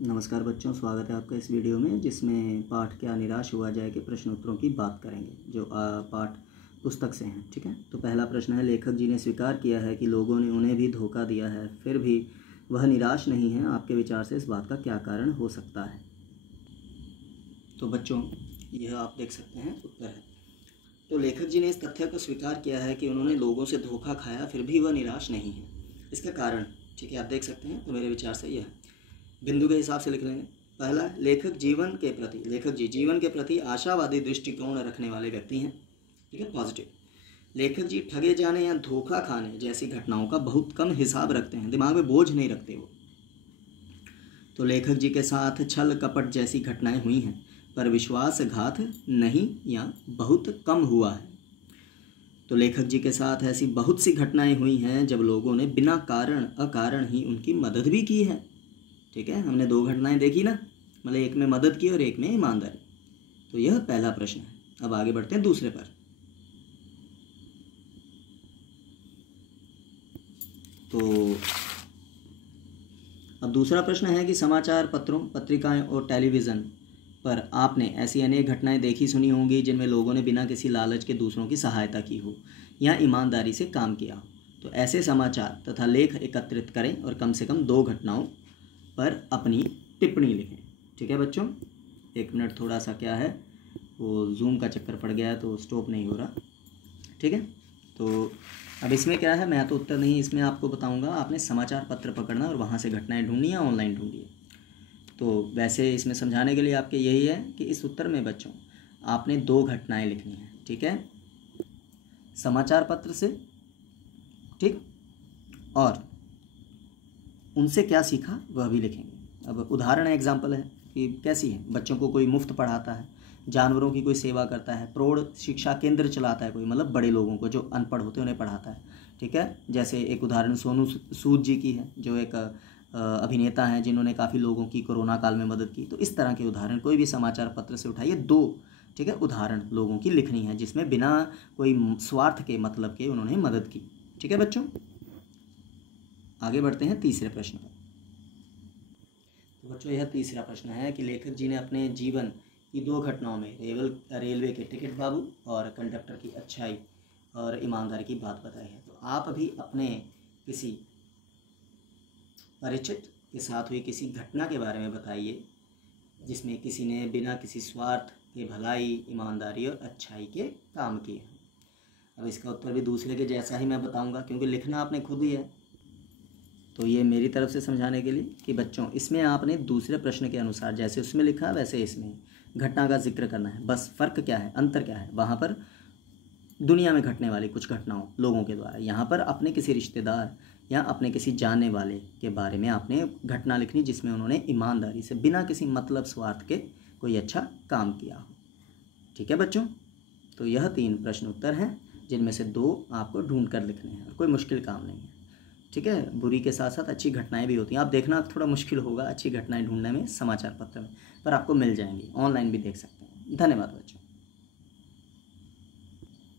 नमस्कार बच्चों, स्वागत है आपका इस वीडियो में जिसमें पाठ क्या निराश हुआ जाए के प्रश्न उत्तरों की बात करेंगे जो पाठ पुस्तक से हैं। ठीक है, तो पहला प्रश्न है, लेखक जी ने स्वीकार किया है कि लोगों ने उन्हें भी धोखा दिया है, फिर भी वह निराश नहीं है। आपके विचार से इस बात का क्या कारण हो सकता है? तो बच्चों, यह आप देख सकते हैं उत्तर है। तो लेखक जी ने इस तथ्य को स्वीकार किया है कि उन्होंने लोगों से धोखा खाया, फिर भी वह निराश नहीं है। इसका कारण, ठीक है, आप देख सकते हैं। तो मेरे विचार से यह है, बिंदु के हिसाब से लिख लेंगे। पहला, लेखक जी जीवन के प्रति आशावादी दृष्टिकोण रखने वाले व्यक्ति हैं। ठीक है, पॉजिटिव। लेखक जी ठगे जाने या धोखा खाने जैसी घटनाओं का बहुत कम हिसाब रखते हैं, दिमाग में बोझ नहीं रखते वो। तो लेखक जी के साथ छल कपट जैसी घटनाएं हुई हैं, पर विश्वासघात नहीं या बहुत कम हुआ है। तो लेखक जी के साथ ऐसी बहुत सी घटनाएं हुई हैं जब लोगों ने बिना कारण अकारण ही उनकी मदद भी की है। ठीक है, हमने दो घटनाएं देखी ना, मतलब एक में मदद की और एक में ईमानदारी। तो यह पहला प्रश्न है। अब आगे बढ़ते हैं दूसरे पर। तो अब दूसरा प्रश्न है कि समाचार पत्रों, पत्रिकाएं और टेलीविज़न पर आपने ऐसी अनेक घटनाएं देखी सुनी होंगी जिनमें लोगों ने बिना किसी लालच के दूसरों की सहायता की हो या ईमानदारी से काम किया हो। तो ऐसे समाचार तथा लेख एकत्रित करें और कम से कम दो घटनाओं पर अपनी टिप्पणी लिखें। ठीक है बच्चों, एक मिनट, थोड़ा सा क्या है वो जूम का चक्कर पड़ गया है तो स्टॉप नहीं हो रहा। ठीक है, तो अब इसमें क्या है, मैं तो उत्तर नहीं इसमें आपको बताऊंगा। आपने समाचार पत्र पकड़ना और वहाँ से घटनाएं ढूंढनी या ऑनलाइन ढूंढिए। तो वैसे इसमें समझाने के लिए आपके यही है कि इस उत्तर में बच्चों आपने दो घटनाएं लिखनी है। ठीक है, समाचार पत्र से, ठीक, और उनसे क्या सीखा वह भी लिखेंगे। अब उदाहरण एग्जाम्पल है कि कैसी है, बच्चों को कोई मुफ्त पढ़ाता है, जानवरों की कोई सेवा करता है, प्रौढ़ शिक्षा केंद्र चलाता है कोई, मतलब बड़े लोगों को जो अनपढ़ होते हैं उन्हें पढ़ाता है। ठीक है, जैसे एक उदाहरण सोनू सूद जी की है जो एक अभिनेता हैं जिन्होंने काफ़ी लोगों की कोरोना काल में मदद की। तो इस तरह के उदाहरण कोई भी समाचार पत्र से उठाइए दो, ठीक है, उदाहरण लोगों की लिखनी है जिसमें बिना कोई स्वार्थ के मतलब के उन्होंने मदद की। ठीक है बच्चों, आगे बढ़ते हैं तीसरे प्रश्न पर। तो बच्चों यह तीसरा प्रश्न है कि लेखक जी ने अपने जीवन की दो घटनाओं में रेलवे के टिकट बाबू और कंडक्टर की अच्छाई और ईमानदारी की बात बताई है। तो आप अभी अपने किसी परिचित के साथ हुई किसी घटना के बारे में बताइए जिसमें किसी ने बिना किसी स्वार्थ के भलाई, ईमानदारी और अच्छाई के काम किए। अब इसका उत्तर भी दूसरे के जैसा ही मैं बताऊंगा क्योंकि लिखना आपने खुद ही है। तो ये मेरी तरफ से समझाने के लिए कि बच्चों इसमें आपने दूसरे प्रश्न के अनुसार जैसे उसमें लिखा वैसे इसमें घटना का जिक्र करना है। बस फ़र्क क्या है, अंतर क्या है, वहाँ पर दुनिया में घटने वाली कुछ घटनाओं लोगों के द्वारा, यहाँ पर अपने किसी रिश्तेदार या अपने किसी जानने वाले के बारे में आपने घटना लिखनी जिसमें उन्होंने ईमानदारी से बिना किसी मतलब स्वार्थ के कोई अच्छा काम किया हो। ठीक है बच्चों, तो यह तीन प्रश्न उत्तर हैं जिनमें से दो आपको ढूंढ कर लिखने हैं और कोई मुश्किल काम नहीं है। ठीक है, बुरी के साथ साथ अच्छी घटनाएं भी होती हैं। आप देखना थोड़ा मुश्किल होगा अच्छी घटनाएं ढूंढने में समाचार पत्र में, पर आपको मिल जाएंगी, ऑनलाइन भी देख सकते हैं। धन्यवाद बच्चों।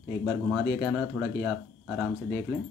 तो एक बार घुमा दिया कैमरा थोड़ा कि आप आराम से देख लें।